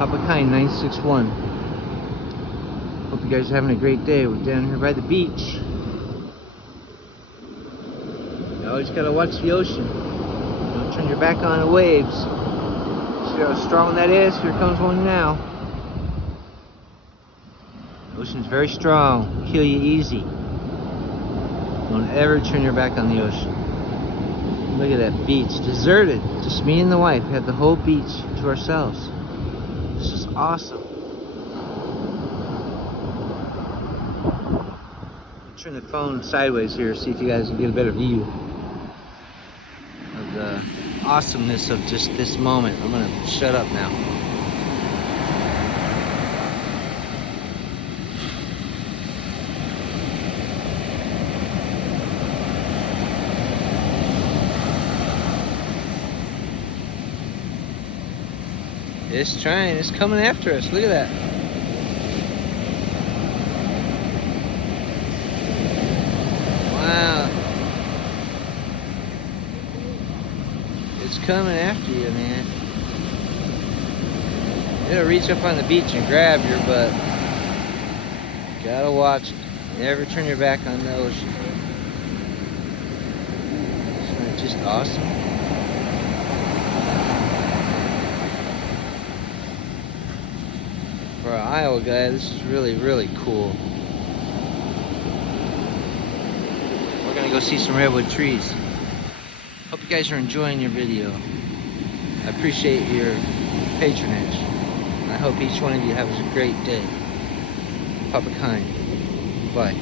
Papa Kind 961. Hope you guys are having a great day. We're down here by the beach. You always gotta watch the ocean. Don't turn your back on the waves. See how strong that is? Here comes one now. The ocean's very strong. Kill you easy. Don't ever turn your back on the ocean. Look at that beach, deserted. Just me and the wife. We have the whole beach to ourselves. This is awesome. Turn the phone sideways here, see if you guys can get a better view of the awesomeness of just this moment. I'm gonna shut up now. It's trying, it's coming after us. Look at that. Wow. It's coming after you, man. It'll reach up on the beach and grab your butt. Gotta watch it. Never turn your back on the ocean. Isn't that just awesome? For an Iowa guy, this is really, really cool. We're gonna go see some redwood trees. Hope you guys are enjoying your video. I appreciate your patronage. I hope each one of you has a great day. Papa Kind. Bye.